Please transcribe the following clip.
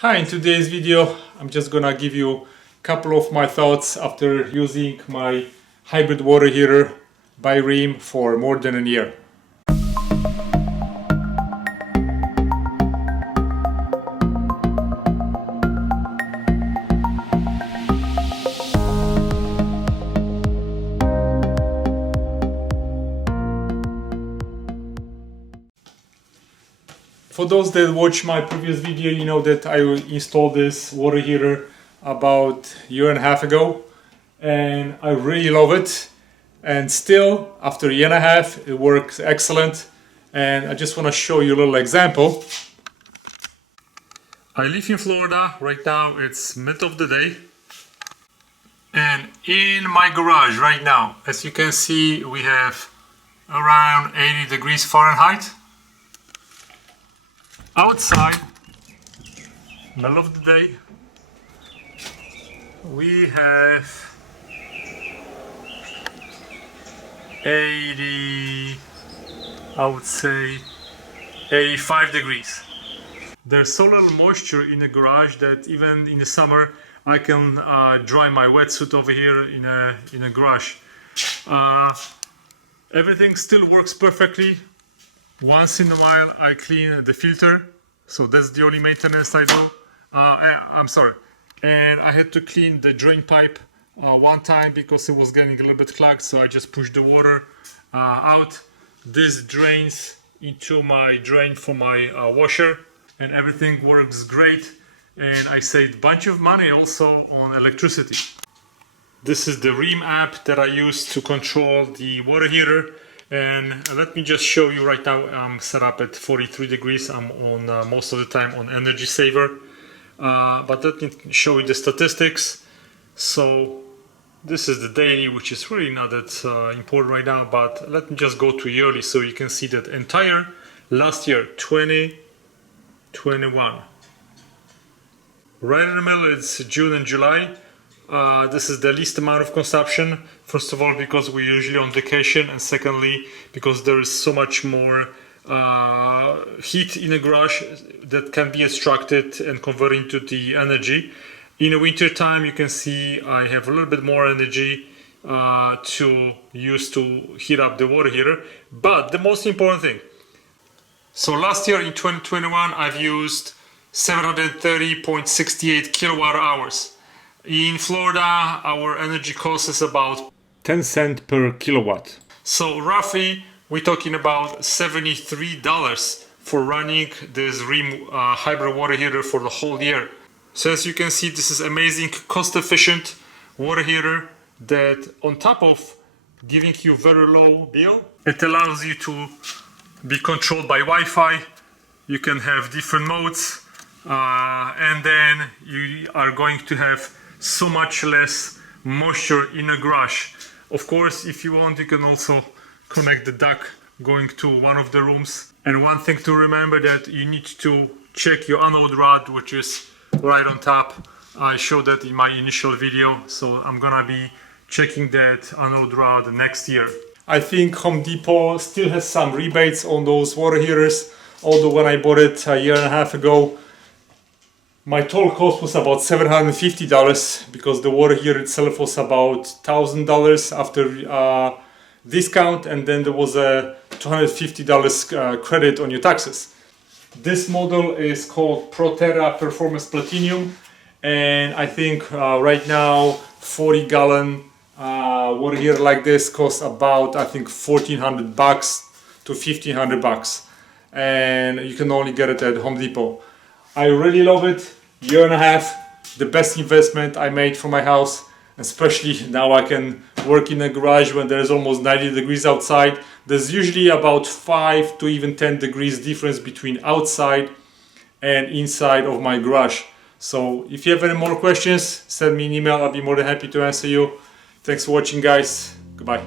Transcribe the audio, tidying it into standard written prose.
Hi, in today's video I'm just gonna give you a couple of my thoughts after using my hybrid water heater by RHEEM for more than a year. For those that watch my previous video, you know that I installed this water heater about a year and a half ago, and I really love it. And still, after a year and a half, it works excellent. And I just want to show you a little example. I live in Florida right now. It's middle of the day, and in my garage right now, as you can see, we have around 80 degrees Fahrenheit. Outside, middle of the day, we have 80, I would say 85 degrees. There's so little moisture in the garage that even in the summer I can dry my wetsuit over here in a garage. Everything still works perfectly. Once in a while I clean the filter, so that's the only maintenance I do. I'm sorry. And I had to clean the drain pipe one time because it was getting a little bit clogged, so I just pushed the water out. This drains into my drain for my washer, and everything works great. And I saved a bunch of money also on electricity. This is the RHEEM app that I use to control the water heater. And let me just show you right now. I'm set up at 43 degrees. I'm on most of the time on energy saver, but let me show you the statistics. So this is the daily, which is really not that important right now, but let me just go to yearly so you can see that entire last year 2021, right in the middle it's June and July. This is the least amount of consumption. First of all, because we're usually on vacation, and secondly, because there is so much more heat in the garage that can be extracted and converted into the energy. In the winter time, you can see I have a little bit more energy to use to heat up the water heater. But the most important thing, so last year in 2021, I've used 730.68 kilowatt hours. In Florida, our energy cost is about 10 cents per kilowatt. So roughly, we're talking about $73 for running this RHEEM hybrid water heater for the whole year. So as you can see, this is amazing, cost-efficient water heater that, on top of giving you very low bill, it allows you to be controlled by Wi-Fi. You can have different modes, and then you are going to have so much less moisture in a garage. Of course, if you want, you can also connect the duct going to one of the rooms. And one thing to remember, that you need to check your anode rod, which is right on top. I showed that in my initial video, so I'm gonna be checking that anode rod next year. I think Home Depot still has some rebates on those water heaters, although when I bought it a year and a half ago, my total cost was about $750 because the water heater itself was about $1,000 after discount, and then there was a $250 credit on your taxes. This model is called Pro-Terra Performance Platinum, and I think right now 40-gallon water heater like this costs about, I think, $1,400 to $1,500, and you can only get it at Home Depot. I really love it. Year and a half, the best investment I made for my house. Especially now I can work in a garage when there's almost 90 degrees outside. There's usually about 5 to even 10 degrees difference between outside and inside of my garage. So if you have any more questions, send me an email. I'll be more than happy to answer you. Thanks for watching, guys. Goodbye.